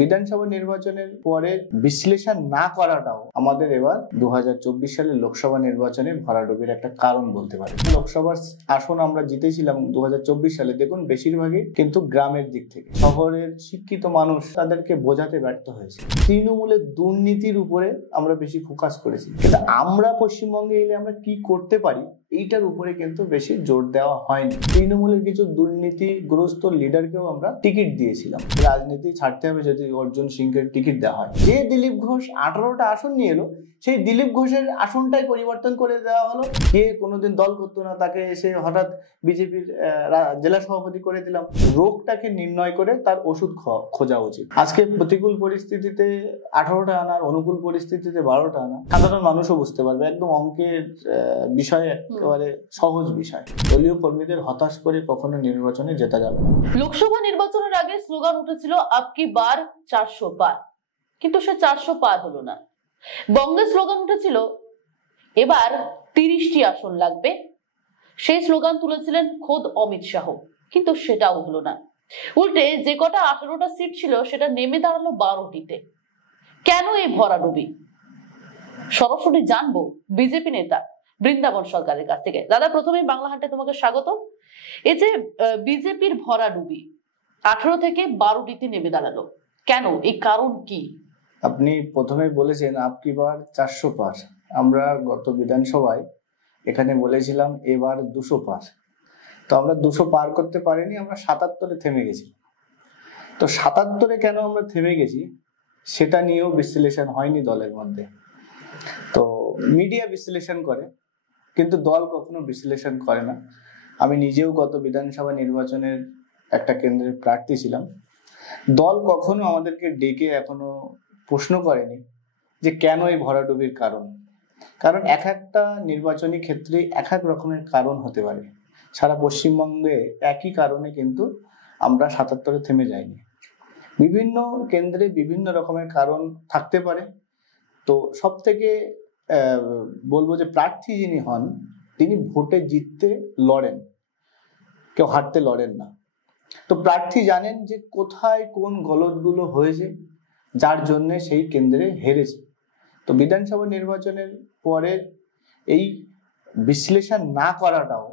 বিধানসভা নির্বাচনের পরে বিশ্লেষণ না করাটাও আমাদের এবার 2024 সালের লোকসভা নির্বাচনে ভরাডুবির একটা কারণ বলতে পারি। লোকসভার আসন আমরা জিতেছিলাম 2024 সালে, দেখুন বেশিরভাগই কিন্তু গ্রামের দিক থেকে। শহরের শিক্ষিত মানুষ তাদেরকে বোঝাতে ব্যর্থ হয়েছে। তৃণমূলের দুর্নীতির উপরে আমরা বেশি ফোকাস করেছি, কিন্তু আমরা পশ্চিমবঙ্গে এলে আমরা কি করতে পারি এইটার উপরে কিন্তু বেশি জোর দেওয়া হয়নি। তৃণমূলের কিছু দুর্নীতিগ্রস্ত লিডারকেও আমরা টিকিট দিয়েছিলাম। রাজনীতি ছাড়তে হবে যদি অর্জুন সিংকে টিকিট দেওয়া হয়। যে দিলীপ ঘোষ 18টা আসন নিয়ে এলো, সেই দিলীপ ঘোষের আসনটাই পরিবর্তন করে দেওয়া হলো। কে কোনোদিন দল করতো না, তাকে এসে হঠাৎ বিজেপির জেলা সভাপতি করে দিলাম। রোগটাকে নির্ণয় করে তার ওষুধ খোঁজা উচিত। আজকে প্রতিকূল পরিস্থিতিতে 18টা আনার, অনুকূল পরিস্থিতিতে 12টা আনা সাধারণ মানুষও বুঝতে পারবে। একদম অঙ্কের বিষয়, একেবারে সহজ বিষয়। দলীয় কর্মীদের হতাশ করে কখনো নির্বাচনে জেতা যাবে না। লোকসভা নির্বাচনের আগে স্লোগান উঠেছিল আপকি বার 400 পার, কিন্তু সে 400 পার হলো না। বঙ্গের স্লোগান উঠেছিল এবার 30টি আসন লাগবে, সেই স্লোগান তুলেছিলেন খোদ অমিত শাহ, কিন্তু সেটাও হলো না। উল্টে যে কটা 18টা সিট ছিল সেটা নেমে দাঁড়ালো 12টিতে। কেন এই ভরাডুবি? সরাসরি জানবো বিজেপি নেতা বৃন্দাবন সরকারের কাছ থেকে। দাদা, প্রথমে বাংলা হান্টে তোমাকে স্বাগত। এই যে বিজেপির ভরাডুবি 18 থেকে 12টিতে নেমে দাঁড়ালো, কেন? এই কারণ কি? আপনি প্রথমে বলেছেন আপকি বার 400 পার। আমরা গত বিধানসভায় এখানে বলেছিলাম এবার 200 পার। তো আমরা 200 পার করতে পারিনি, আমরা 77-এ থেমে গেছি। তো 77-এ কেন আমরা থেমে গেছি সেটা নিয়েও বিশ্লেষণ হয়নি দলের মধ্যে। তো মিডিয়া বিশ্লেষণ করে, কিন্তু দল কখনো বিশ্লেষণ করে না। আমি নিজেও গত বিধানসভা নির্বাচনের একটা কেন্দ্রের প্রার্থী ছিলাম। দল কখনো আমাদেরকে ডেকে এখনো প্রশ্ন করেনি যে কেন এই ভরাডুবির কারণ। কারণ এক একটা নির্বাচনী ক্ষেত্রে এক এক রকমের কারণ হতে পারে। সারা পশ্চিমবঙ্গে একই কারণে কিন্তু আমরা 77-এ থেমে যাইনি। বিভিন্ন কেন্দ্রে বিভিন্ন রকমের কারণ থাকতে পারে। তো সব থেকে বলবো যে প্রার্থী যিনি হন তিনি ভোটে জিততে লড়েন, কেউ হারতে লড়েন না। তো প্রার্থী জানেন যে কোথায় কোন গলতগুলো হয়েছে, যার জন্য সেই কেন্দ্রে হেরেছে। তো বিধানসভা নির্বাচনের পরে এই বিশ্লেষণ না করাটাও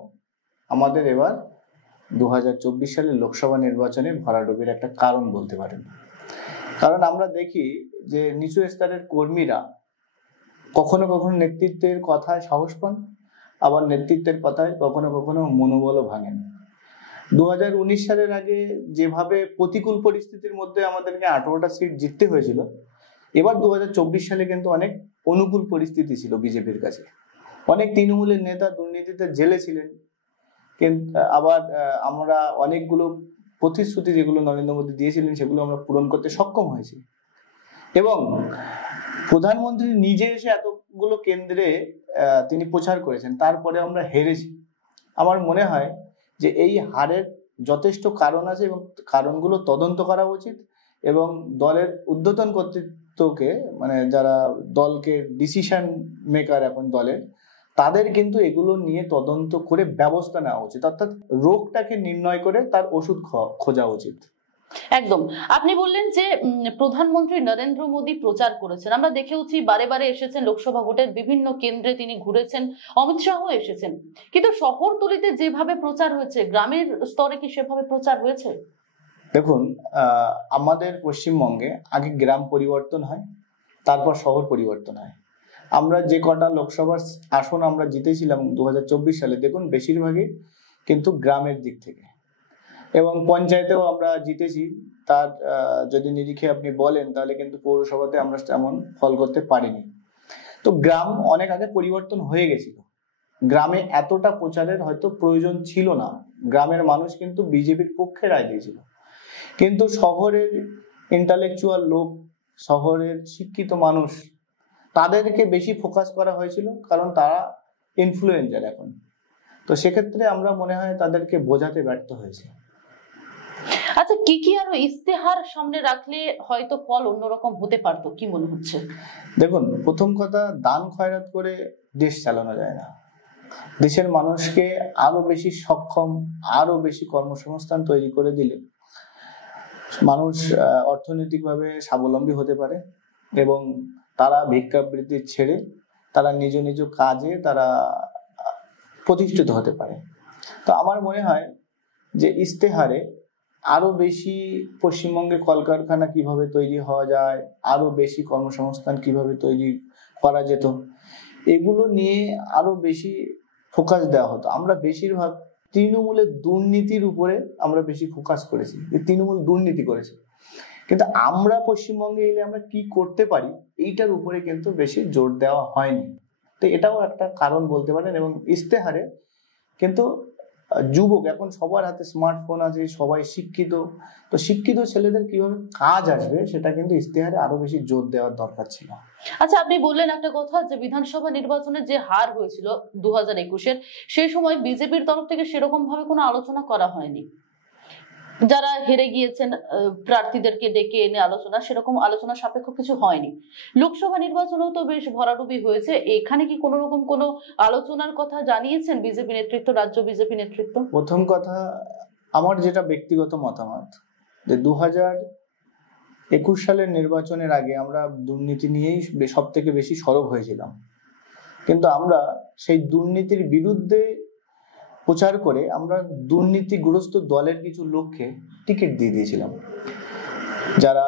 আমাদের এবার 2024 সালের লোকসভা নির্বাচনে ভরাডুবির একটা কারণ বলতে পারেন। কারণ আমরা দেখি যে নিচু স্তরের কর্মীরা কখনো কখনো নেতৃত্বের কথায় সাহস পান, আবার নেতৃত্বের কথায় কখনো কখনো মনোবলও ভাঙেন। 2019 সালের আগে যেভাবে প্রতিকূল পরিস্থিতির মধ্যে আমাদেরকে 18টা সিট জিততে হয়েছিল, এবার 2024 সালে কিন্তু অনেক অনুকূল পরিস্থিতি ছিল বিজেপির কাছে। অনেক তৃণমূলের নেতা দুর্নীতিতে জেলে ছিলেন, কিন্তু আবার আমরা অনেকগুলো প্রতিশ্রুতি যেগুলো নরেন্দ্র মোদী দিয়েছিলেন সেগুলো আমরা পূরণ করতে সক্ষম হয়েছি। এবং প্রধানমন্ত্রী নিজে এসে এতগুলো কেন্দ্রে তিনি প্রচার করেছেন, তারপরে আমরা হেরেছি। আমার মনে হয় যে এই হারের যথেষ্ট কারণ আছে এবং কারণগুলো তদন্ত করা উচিত। এবং দলের ঊর্ধ্বতন কর্তৃত্বকে, মানে যারা দলকে ডিসিশন মেকার এখন দলের, তাদের কিন্তু এগুলো নিয়ে তদন্ত করে ব্যবস্থা নেওয়া উচিত। অর্থাৎ রোগটাকে নির্ণয় করে তার ওষুধ খোঁজা উচিত। একদম। আপনি বললেন যে প্রধানমন্ত্রী নরেন্দ্র মোদী প্রচার করেছেন, আমরা দেখেওছি বারে বারে এসেছেন লোকসভা ভোটের বিভিন্ন কেন্দ্রে, তিনি ঘুরেছেন, অমিত শাহ এসেছেন, কিন্তু শহরতলিতে যেভাবে প্রচার হয়েছে, গ্রামের স্তরে কি সেভাবে প্রচার হয়েছে? দেখুন, আমাদের পশ্চিমবঙ্গে আগে গ্রাম পরিবর্তন হয়, তারপর শহর পরিবর্তন হয়। আমরা যে কটা লোকসভার আসন আমরা জিতেছিলাম 2024 সালে, দেখুন বেশিরভাগই কিন্তু গ্রামের দিক থেকে। এবং পঞ্চায়েতেও আমরা জিতেছি। তার যদি নিরিখে আপনি বলেন তাহলে কিন্তু পৌরসভাতে আমরা তেমন ফল করতে পারিনি। তো গ্রাম অনেক আগে পরিবর্তন হয়ে গেছিল। গ্রামে এতটা প্রচারের হয়তো প্রয়োজন ছিল না, গ্রামের মানুষ কিন্তু বিজেপির পক্ষে রায় দিয়েছিল। কিন্তু শহরের ইন্টালেকচুয়াল লোক, শহরের শিক্ষিত মানুষ, তাদেরকে বেশি ফোকাস করা হয়েছিল, কারণ তারা ইনফ্লুয়েন্সার এখন। তো সেক্ষেত্রে আমরা মনে হয় তাদেরকে বোঝাতে ব্যর্থ হয়েছে। আচ্ছা, কি কি আরো ইস্তেহার সামনে রাখলে হয়তো ফল অন্যরকম হতে পারতো, কি মনে হচ্ছে? দেখুন, প্রথম কথা, দান খয়রাত করে দেশ চালানো যায় না। দেশের মানুষকে আরো বেশি সক্ষম, আরো বেশি কর্মসংস্থান তৈরি করে দিলে মানুষ অর্থনৈতিকভাবে স্বাবলম্বী হতে পারে এবং তারা ভিক্ষাবৃত্তি ছেড়ে তারা নিজ নিজ কাজে তারা প্রতিষ্ঠিত হতে পারে। তো আমার মনে হয় যে ইশতেহারে আরো বেশি পশ্চিমবঙ্গে কলকারখানা কিভাবে তৈরি হওয়া যায়, আরো বেশি কর্মসংস্থান কিভাবে তৈরি করা যেত, এগুলো নিয়ে আরো বেশি ফোকাস দেওয়া হতো। আমরা বেশিরভাগ তৃণমূলের দুর্নীতির উপরে আমরা বেশি ফোকাস করেছি, যে তৃণমূল দুর্নীতি করেছে, কিন্তু আমরা পশ্চিমবঙ্গে এলে আমরা কি করতে পারি এইটার উপরে কিন্তু বেশি জোর দেওয়া হয়নি। তো এটাও একটা কারণ বলতে পারেন। এবং ইশতেহারে কিন্তু যুবক, এখন সবার হাতে স্মার্টফোন আছে, সবাই শিক্ষিত, তো শিক্ষিত ছেলেদের কিভাবে কাজ আসবে সেটা কিন্তু ইশতেহারে আরো বেশি জোর দেওয়ার দরকার ছিল। আচ্ছা, আপনি বললেন একটা কথা যে বিধানসভা নির্বাচনের যে হার হয়েছিল 2021-এর, সেই সময় বিজেপির তরফ থেকে সেরকম ভাবে কোনো আলোচনা করা হয়নি। যারা হেরে গিয়েছেন প্রার্থীদেরকে ডেকে এনে আলোচনা, সেরকম আলোচনা সাপেক্ষ কিছু হয়নি। লোকসভা নির্বাচনেও তো বেশ ভরাডুবি হয়েছে, এখানে কি কোনো রকম কোনো আলোচনার কথা জানিয়েছেন বিজেপি নেতৃত্ব, রাজ্য বিজেপি নেতৃত্ব? প্রথম কথা, আমার যেটা ব্যক্তিগত মতামত, যে 2021 সালের নির্বাচনের আগে আমরা দুর্নীতি নিয়েই সব থেকে বেশি সরব হয়েছিলাম, কিন্তু আমরা সেই দুর্নীতির বিরুদ্ধে প্রচার করে আমরা দুর্নীতিগ্রস্ত দলের কিছু লোককে টিকিট দিয়ে দিয়েছিলাম, যারা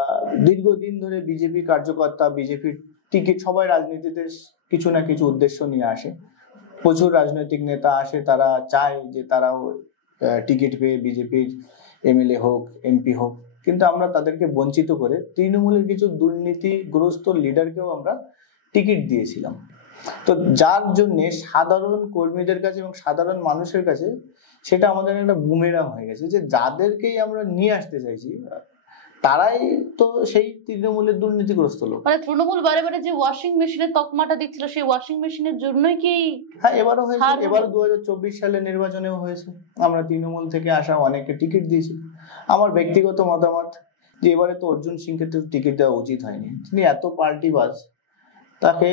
দীর্ঘদিন ধরে বিজেপি কার্যকর্তা, বিজেপির টিকিট, সবাই রাজনীতিতে কিছু না কিছু উদ্দেশ্য নিয়ে আসে, প্রচুর রাজনৈতিক নেতা আসে, তারা চায় যে তারাও টিকিট পেয়ে বিজেপির এমএলএ হোক, এমপি হোক, কিন্তু আমরা তাদেরকে বঞ্চিত করে তৃণমূলের কিছু দুর্নীতিগ্রস্ত লিডারকেও আমরা টিকিট দিয়েছিলাম। তো যার জন্য সাধারণ কর্মীদের কাছে এবং সাধারণ মানুষের কাছে সেটা আমাদের একটা বুমেরাং হয়ে গেছে, যে যাদেরকেই আমরা নিয়ে আসতে চাইছি তারাই তো সেই তৃণমূলের দুর্নীতিগ্রস্ত লোক। মানে তৃণমূল বারে বারে যে ওয়াশিং মেশিনের তকমাটা দিচ্ছিল, সেই ওয়াশিং মেশিনের জন্যই কি? হ্যাঁ, এবারও হয়েছে, এবার 2024 সালের নির্বাচনেও হয়েছে, আমরা তৃণমূল থেকে আসা অনেকে টিকিট দিয়েছি। আমার ব্যক্তিগত মতামত যে এবারে তো অর্জুন সিংকে তো টিকিট দেওয়া উচিত হয়নি, তিনি এত পার্টিবাজ। তাকে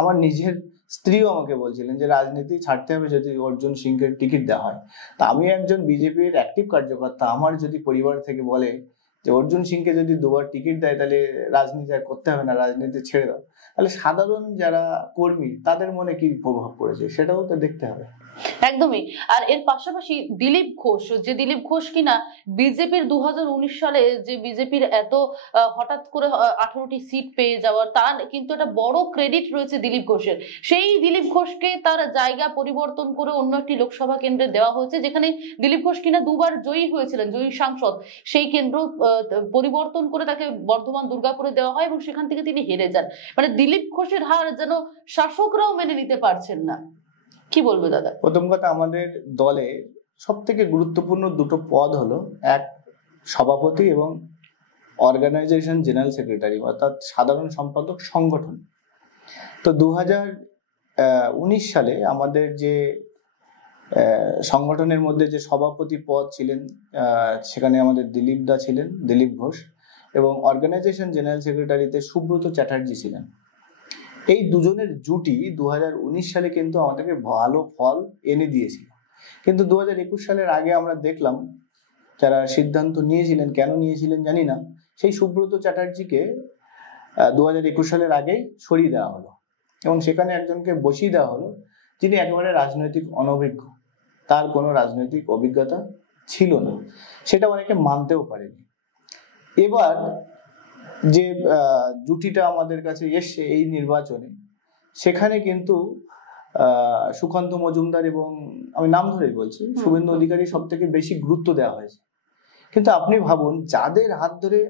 আমার নিজের স্ত্রীও আমাকে বলছিলেন যে রাজনীতি ছাড়তে হবে যদি অর্জুন সিংকে টিকিট দেওয়া হয়। তা আমি একজন বিজেপির অ্যাক্টিভ কার্যকর্তা, আমার যদি পরিবার থেকে বলে যে অর্জুন সিংকে যদি দুবার টিকিট দেয় তাহলে রাজনীতি আর করতে হবে না, রাজনীতি ছেড়ে দাও, তাহলে সাধারণ যারা কর্মী তাদের মনে কি প্রভাব পড়েছে সেটাও তো দেখতে হবে। একদমই। আর এর পাশাপাশি দিলীপ ঘোষ, যে দিলীপ ঘোষ কিনা বিজেপির 2019 সালে যে বিজেপির এত হঠাৎ করে 18টি সিট পেয়ে যাওয়ার, তার কিন্তু একটা বড় ক্রেডিট রয়েছে দিলীপ ঘোষের। সেই দিলীপ ঘোষকে তার জায়গা পরিবর্তন করে অন্য একটি লোকসভা কেন্দ্রে দেওয়া হয়েছে, যেখানে দিলীপ ঘোষ কিনা দুবার জয়ী হয়েছিলেন, জয়ী সাংসদ। সেই কেন্দ্র পরিবর্তন করে তাকে বর্ধমান দুর্গাপুরে দেওয়া হয় এবং সেখান থেকে তিনি হেরে যান। মানে দিলীপ ঘোষের হার যেন শাসকরাও মেনে নিতে পারছেন না। কি বলবো দাদা? প্রথম কথা, আমাদের দলে সব থেকে গুরুত্বপূর্ণ দুটো পদ হলো, এক সভাপতি এবং অর্গানাইজেশন জেনারেল সেক্রেটারি, অর্থাৎ সাধারণ সম্পাদক সংগঠন। তো 2019 সালে আমাদের যে সংগঠনের মধ্যে যে সভাপতি পদ ছিলেন, সেখানে আমাদের দিলীপ দা ছিলেন, দিলীপ ঘোষ, এবং অর্গানাইজেশন জেনারেল সেক্রেটারিতে সুব্রত চ্যাটার্জি ছিলেন। এই দুজনের জুটি 2019 সালে কিন্তু আমাদেরকে ভালো ফল এনে দিয়েছিল, কিন্তু 2021 সালের আগে আমরা দেখলাম যারা সিদ্ধান্ত নিয়েছিলেন, কেন নিয়েছিলেন জানি না, সেই সুব্রত চ্যাটার্জিকে 2021 সালের আগেই সরিয়ে দেওয়া হলো এবং সেখানে একজনকে বসিয়ে দেওয়া হলো যিনি একেবারে রাজনৈতিক অনভিজ্ঞ, তার কোনো রাজনৈতিক অভিজ্ঞতা ছিল না, সেটা অনেকে মানতেও পারেনি। এবার যে জুটিটা আমাদের কাছে এসছে এই নির্বাচনে, সেখানে কিন্তু সুকান্ত মজুমদার এবং, আমি নাম ধরেই বলছি, শুভেন্দু অধিকারী সব থেকে বেশি গুরুত্ব দেওয়া হয়েছে। কিন্তু আপনি ভাবুন, যাদের হাত ধরে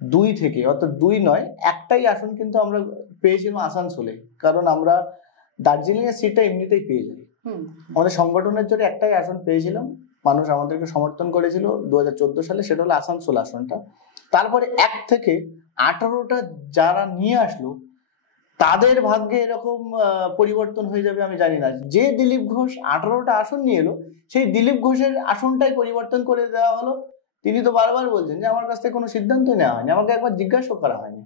2 থেকে, অর্থাৎ 2 নয়, একটাই আসন কিন্তু আমরা পেয়েছিলাম আসানসোলে, কারণ আমরা দার্জিলিং এর সিটটা এমনিতেই পেয়ে যাই, আমাদের সংগঠনের জন্য একটাই আসন পেয়েছিলাম, মানুষ আমাদেরকে সমর্থন করেছিল 2014 সালে, সেটা হলো আসানসোল আসনটা। তারপরে 1 থেকে 18টা যারা নিয়ে আসলো, তাদের ভাগ্যে এরকম পরিবর্তন হয়ে যাবে আমি জানি না। যে দিলীপ ঘোষ 18টা আসন নিয়ে এলো, সেই দিলীপ ঘোষের আসনটাই পরিবর্তন করে দেওয়া হলো। তিনি তো বারবার বলছেন যে আমার কাছ থেকে কোনো সিদ্ধান্তই নেওয়া হয়নি, আমাকে একবার জিজ্ঞাসা করা হয়নি।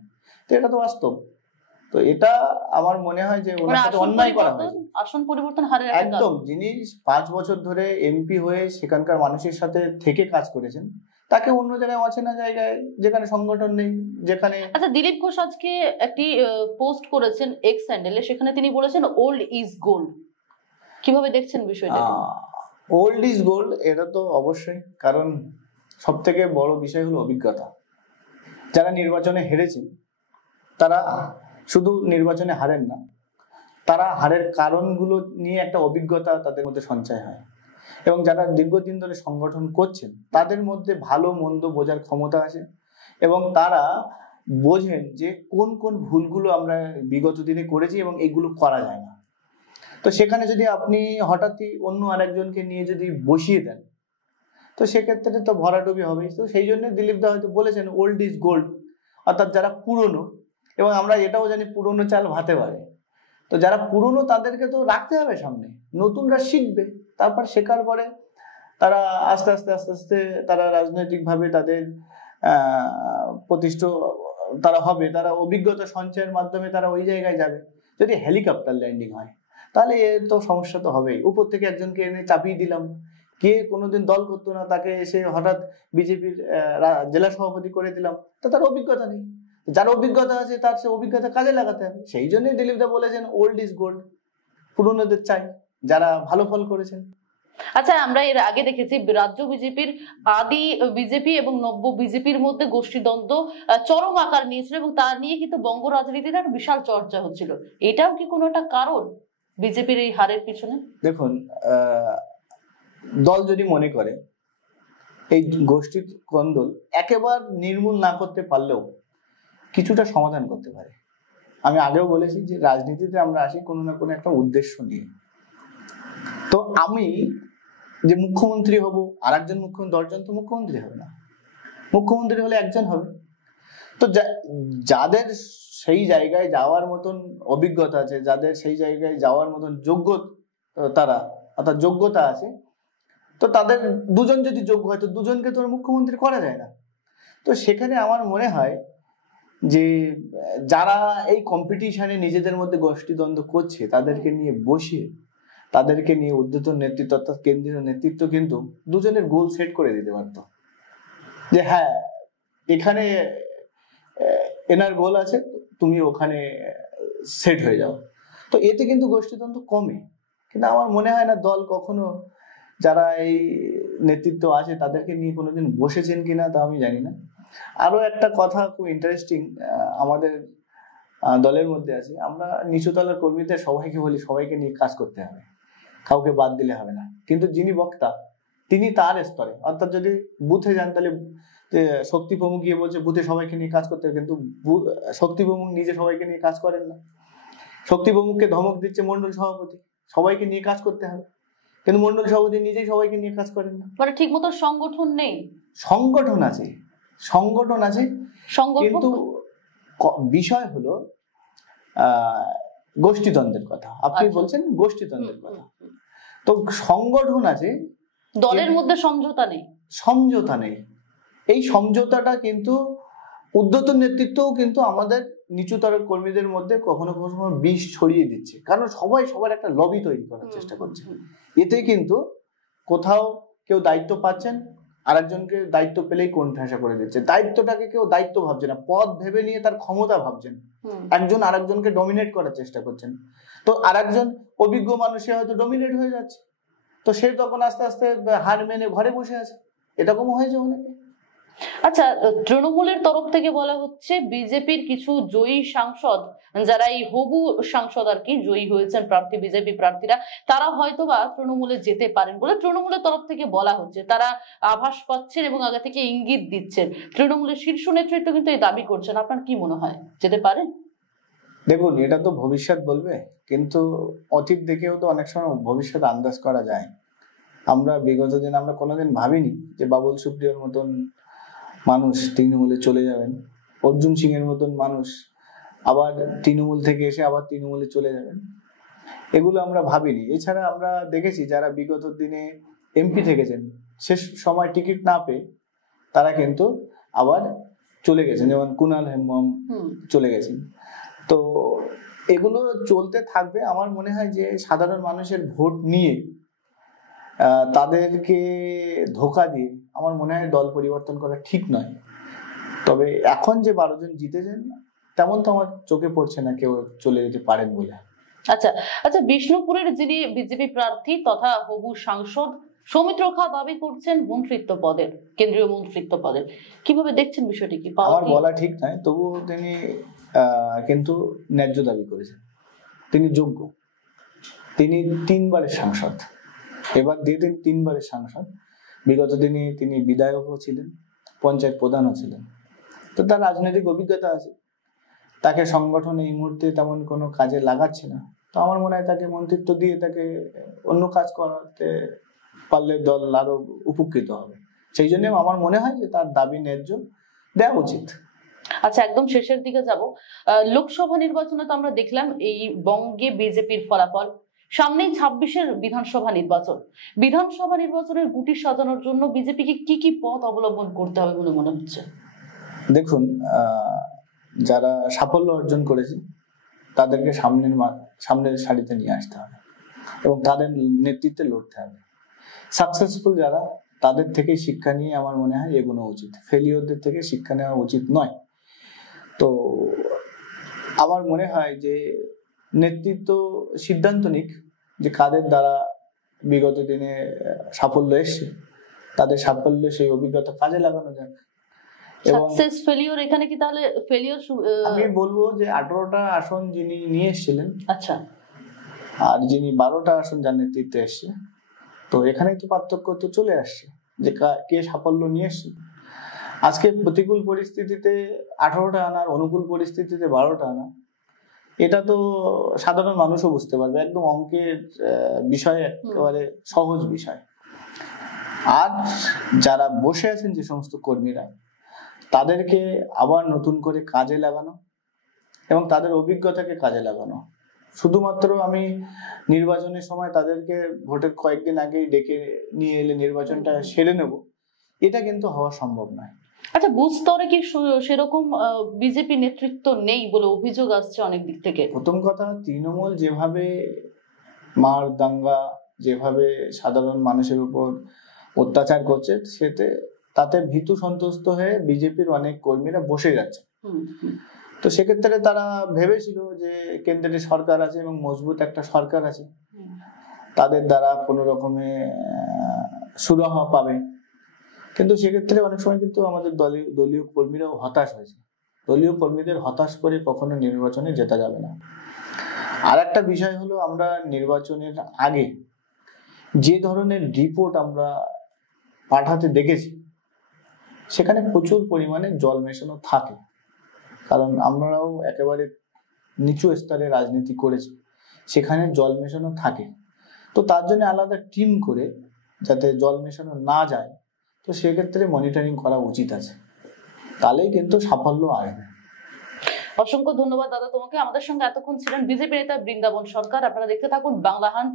তো এটা তো বাস্তব। তো এটা আমার মনে হয় যে ওনার সাথে অন্যায় করা হয়েছে। আসন পরিবর্তন হারে একদম, যিনি 5 বছর ধরে এমপি হয়ে সেখানকার মানুষের সাথে থেকে কাজ করেছেন, তাকে অন্য জায়গায় অচেনা জায়গায়, যেখানে সংগঠন নেই, যেখানে। আচ্ছা, দিলীপ ঘোষ আজকে একটি পোস্ট করেছেন এক্স হ্যান্ডেলে, সেখানে তিনি বলেছেন ওল্ড ইজ গোল্ড। কিভাবে দেখছেন বিষয়টা? ওল্ড ইজ গোল্ড, এটা তো অবশ্যই, কারণ সব থেকে বড় বিষয় হলো অভিজ্ঞতা। যারা নির্বাচনে হেরেছেন তারা শুধু নির্বাচনে হারেন না, তারা হারের কারণগুলো নিয়ে একটা অভিজ্ঞতা তাদের মধ্যে সঞ্চয় হয়। এবং যারা দীর্ঘদিন ধরে সংগঠন করছেন তাদের মধ্যে ভালো মন্দ বোঝার ক্ষমতা আছে, এবং তারা বোঝেন যে কোন কোন ভুলগুলো আমরা বিগত দিনে করেছি এবং এগুলো করা যায় না। তো সেখানে যদি আপনি হঠাৎই অন্য আরেকজনকে নিয়ে যদি বসিয়ে দেন, তো সেক্ষেত্রে তো ভরাডুবি হবেই। তো সেই জন্য দিলীপ দা হয়তো বলেছেন ওল্ড ইজ গোল্ড, অর্থাৎ যারা পুরনো, এবং আমরা এটাও জানি পুরনো চাল ভাতে পারে, তো যারা পুরনো তাদেরকে তো রাখতে হবে সামনে, নতুনরা শিখবে, তারপর শেখার পরে তারা আস্তে আস্তে আস্তে আস্তে তারা রাজনৈতিকভাবে তাদের প্রতিষ্ঠিত তারা হবে, তারা অভিজ্ঞতা সঞ্চয়ের মাধ্যমে তারা ওই জায়গায় যাবে। যদি হেলিকপ্টার ল্যান্ডিং হয় তাহলে এ তো সমস্যা তো হবেই। উপর থেকে একজনকে এনে চাপিয়ে দিলাম, কে কোনোদিন দল করতো না, তাকে এসে হঠাৎ বিজেপির জেলা সভাপতি করে দিলাম, তো তার অভিজ্ঞতা নেই। যার অভিজ্ঞতা আছে তার সে অভিজ্ঞতা কাজে লাগাতে হবে। সেই জন্যই দিলীপ দা বলেছেন ওল্ড ইজ গোল্ড, পুরনোদের চাই যারা ভালো ফল করেছেন। আচ্ছা, আমরা এর আগে দেখেছি রাজ্য বিজেপির আদি বিজেপি এবং নব্য বিজেপির মধ্যে গোষ্ঠীদ্বন্দ্ব চরম আকার নিয়েছিল, এবং তা নিয়ে কিন্তু বঙ্গ রাজনীতিতে একটা বিশাল চর্চা হচ্ছিল। এটাও কি কোনো একটা কারণ বিজেপির এই হারের পিছনে? দেখুন, দল যদি মনে করে এই গোষ্ঠী দ্বন্দ্ব একেবারে নির্মূল না করতে পারলেও কিছুটা সমাধান করতে পারে। আমি আগেও বলেছি যে রাজনীতিতে আমরা আসি কোনো না কোনো একটা উদ্দেশ্য নিয়ে। তো আমি যে মুখ্যমন্ত্রী হব, আর একজন মুখ্যমন্ত্রী, 10 জন তো মুখ্যমন্ত্রী হবে না, মুখ্যমন্ত্রী হলে একজন হবে। তো যাদের সেই জায়গায় যাওয়ার মতন অভিজ্ঞতা আছে, যাদের সেই জায়গায় যাওয়ার মতন তারা অর্থাৎ যোগ্যতা আছে, তো তাদের দুজন যদি যোগ্য হয় তো দুজনকে তো মুখ্যমন্ত্রী করা যায় না। তো সেখানে আমার মনে হয় যে যারা এই কম্পিটিশনে নিজেদের মধ্যে গোষ্ঠীদ্বন্দ্ব করছে তাদেরকে নিয়ে বসিয়ে, তাদেরকে নিয়ে ঊর্ধ্বতন নেতৃত্ব অর্থাৎ কেন্দ্রীয় নেতৃত্ব কিন্তু দুজনের গোল সেট করে দিতে পারত, যে হ্যাঁ এখানে এনার গোল আছে, তুমি ওখানে সেট হয়ে যাও। তো এতে কিন্তু গোষ্ঠীদ্বন্দ্ব কমে। কিন্তু আমার মনে হয় না দল কখনো যারা এই নেতৃত্ব আছে তাদেরকে নিয়ে কোনোদিন বসেছেন কিনা তা আমি জানি না। আরো একটা কথা খুব ইন্টারেস্টিং আমাদের দলের মধ্যে আছে, আমরা নিচুতলার কর্মীদের সবাইকে বলি সবাইকে নিয়ে কাজ করতে হবে, কাউকে বাদ দিলে হবে না। কিন্তু যিনি বক্তা তিনি তার স্তরে, অর্থাৎ যদি বুথে যান তাহলে শক্তি প্রমুখ গিয়ে বলছে বুথে সবাইকে নিয়ে কাজ করতে হবে, কিন্তু শক্তি প্রমুখ নিজে সবাইকে নিয়ে কাজ করেন না। শক্তি প্রমুখকে ধমক দিচ্ছে মন্ডল সভাপতি, সবাইকে নিয়ে কাজ করতে হবে, কিন্তু মন্ডল সভাপতি নিজেই সবাইকে নিয়ে কাজ করেন না। মানে ঠিক মতো সংগঠন নেই। সংগঠন আছে, কিন্তু বিষয় হলো গোষ্ঠীদ্বন্দ্বের কথা। আপনি বলছেন গোষ্ঠীদ্বন্দ্বের কথা, তো সংগঠন আছে, দলের মধ্যে সমঝোতা নেই। এই সমঝোতাটা কিন্তু ঊর্ধ্বতন নেতৃত্বও কিন্তু আমাদের নিচুতর কর্মীদের মধ্যে কখনো কখনো বিষ ছড়িয়ে দিচ্ছে, কারণ সবাই সবার একটা লবি তৈরি করার চেষ্টা করছে। এতে কিন্তু কোথাও কেউ দায়িত্ব পাচ্ছেন, আরেকজনকে দায়িত্ব পেলেই কোণঠাসা করে দিচ্ছে। দায়িত্বটাকে কেউ দায়িত্ব ভাবছে না, পদ ভেবে নিয়ে তার ক্ষমতা ভাবছেন। একজন আরেকজনকে ডমিনেট করার চেষ্টা করছেন, তো আরেকজন অভিজ্ঞ মানুষে হয়তো ডমিনেট হয়ে যাচ্ছে, তো সে তখন আস্তে আস্তে হার মেনে ঘরে বসে আছে। এরকম হয়েছে অনেকে। আচ্ছা, তৃণমূলের তরফ থেকে বলা হচ্ছে বিজেপির কিছু জয়ী সাংসদ, যারা এই হবু সাংসদ আর কি জয়ী হয়েছেন প্রার্থী, বিজেপি প্রার্থীরা, তারা হয়তোবা তৃণমূলে যেতে পারেন বলে তৃণমূলের তরফ থেকে বলা হচ্ছে। তারা আভাস পাচ্ছেন এবং আগে থেকে ইঙ্গিত দিচ্ছেন। তৃণমূলের শীর্ষ নেতৃত্ব কিন্তু এই দাবি করছেন। আপনার কি মনে হয়, যেতে পারেন? দেখুন, এটা তো ভবিষ্যৎ বলবে, কিন্তু অতীত দেখেও তো অনেক সময় ভবিষ্যৎ আন্দাজ করা যায়। আমরা বিগত দিন আমরা কোনোদিন ভাবিনি যে বাবুল সুপ্রিয়র মতন মানুষ তৃণমূলে চলে যাবেন, অর্জুন সিং এর মতন মানুষ আবার তৃণমূল থেকে এসে আবার তৃণমূলে চলে যাবেন, এগুলো আমরা ভাবিনি। এছাড়া আমরা দেখেছি যারা বিগত দিনে এমপি থেকেছেন, শেষ সময় টিকিট না পেয়ে তারা কিন্তু আবার চলে গেছেন, যেমন কুনাল হেমব্রম চলে গেছেন। তো এগুলো চলতে থাকবে। আমার মনে হয় যে সাধারণ মানুষের ভোট নিয়ে তাদেরকে ধোকা দিয়ে আমার মনে হয় দল পরিবর্তন করা ঠিক নয়। তবে এখন যে 12 জন জিতেছেন তেমন তো আমার চোখে পড়ছে না কেউ চলে যেতে পারেন বলে। আচ্ছা আচ্ছা, বিষ্ণুপুরের যিনি বিজেপি প্রার্থী তথা হবু সাংসদ সৌমিত্র খা দাবি করছেন মন্ত্রিত্ব পদের, কেন্দ্রীয় মন্ত্রিত্ব পদের, কিভাবে দেখছেন বিষয়টি? কি আমার বলা ঠিক নয়, তবুও তিনি কিন্তু ন্যায্য দাবি করেছেন। তিনি যোগ্য, তিনি 3 বারের সাংসদ, এবার দিয়ে দিন 3 বারের সাংসদ। বিগত দিনে তিনি বিধায়কও ছিলেন, পঞ্চায়েত প্রধানও ছিলেন, তো তার রাজনৈতিক অভিজ্ঞতা আছে। তাকে সংগঠন এই মুহূর্তে তেমন কোনো কাজে লাগাচ্ছে না, তো আমার মনে হয় তাকে মন্ত্রিত্ব দিয়ে তাকে অন্য কাজ করাতে পারলে দল আরো উপকৃত হবে। সেই জন্য আমার মনে হয় যে তার দাবি ন্যায্য, দেওয়া উচিত। আচ্ছা, একদম শেষের দিকে যাব। লোকসভা নির্বাচনে তো আমরা দেখলাম এই বঙ্গে বিজেপির ফলাফল, সামনেই 26-এর বিধানসভা নির্বাচন। বিধানসভা নির্বাচনের গুটি সাজানোর জন্য বিজেপিকে কি কি পথ অবলম্বন করতে হবে বলে মনে হচ্ছে? দেখুন, যারা সাফল্য অর্জন করেছে তাদেরকে সামনের সারিতে নিয়ে আসতে হবে এবং তাদের নেতৃত্বে লড়তে হবে। সাকসেসফুল যারা, তাদের থেকে শিক্ষা নিয়ে আমার মনে হয় এগোনো উচিত, ফেলিওরদের থেকে শিক্ষা নেওয়া উচিত নয়। তো আমার মনে হয় যে নেতৃত্ব সিদ্ধান্ত নিক যে কাদের দ্বারা বিগত দিনে সাফল্য এসছে, তাদের সাফল্য সেই অভিজ্ঞতা কাজে লাগানো যাক। সাকসেস ফেলিওর এখানে কি তাহলে ফেলিওর? আমি বলবো যে 18টা আসন যিনি নিয়ে এসেছিলেন, আচ্ছা, আর যিনি 12টা আসন যার নেতৃত্বে এসছে, তো এখানে তো পার্থক্য তো চলে আসছে যে কে সাফল্য নিয়ে এসছে। আজকে প্রতিকূল পরিস্থিতিতে 18টা আনার, অনুকূল পরিস্থিতিতে 12টা আনা, এটা তো সাধারণ মানুষও বুঝতে পারবে, একদম অঙ্কের বিষয়, একেবারে সহজ বিষয়। আর যারা বসে আছেন যে সমস্ত কর্মীরা, তাদেরকে আবার নতুন করে কাজে লাগানো এবং তাদের অভিজ্ঞতাকে কাজে লাগানো। শুধুমাত্র আমি নির্বাচনের সময় তাদেরকে ভোটের কয়েকদিন আগেই ডেকে নিয়ে এলে নির্বাচনটা সেরে নেব, এটা কিন্তু হওয়া সম্ভব নয়। আচ্ছা, বুথ স্তরে কি সেরকম বিজেপি নেতৃত্ব নেই বলে অভিযোগ আসছে অনেক দিক থেকে? প্রথম কথা, তৃণমূল যেভাবে মার দাঙ্গা, যেভাবে সাধারণ মানুষের উপর অত্যাচার করছে, তাতে ভীতু সন্তুষ্ট হয়ে বিজেপির অনেক কর্মীরা বসে যাচ্ছে। তো সেক্ষেত্রে তারা ভেবেছিল যে কেন্দ্রে সরকার আছে এবং মজবুত একটা সরকার আছে, তাদের দ্বারা কোনো রকমে সুরাহা পাবে। কিন্তু সেক্ষেত্রে অনেক সময় কিন্তু আমাদের দলীয় কর্মীরাও হতাশ হয়েছে। দলীয় কর্মীদের হতাশ করে কখনো নির্বাচনে জেতা যাবে না। আর একটা বিষয় হলো, আমরা নির্বাচনের আগে যে ধরনের রিপোর্ট আমরা পাঠাতে দেখেছি, সেখানে প্রচুর পরিমাণে জল মেশানো থাকে, কারণ আমরাও একেবারে নিচু স্তরে রাজনীতি করেছি, সেখানে জল মেশানো থাকে। তো তার জন্য আলাদা টিম করে যাতে জল মেশানো না যায়, তো সেক্ষেত্রে মনিটরিং করা উচিত আছে, তাহলেই কিন্তু সাফল্য আসবে। অসংখ্য ধন্যবাদ দাদা তোমাকে। আমাদের সঙ্গে এতক্ষণ ছিলেন বিজেপি নেতা বৃন্দাবন সরকার। আপনারা দেখতে থাকুন বাংলা হান্ট।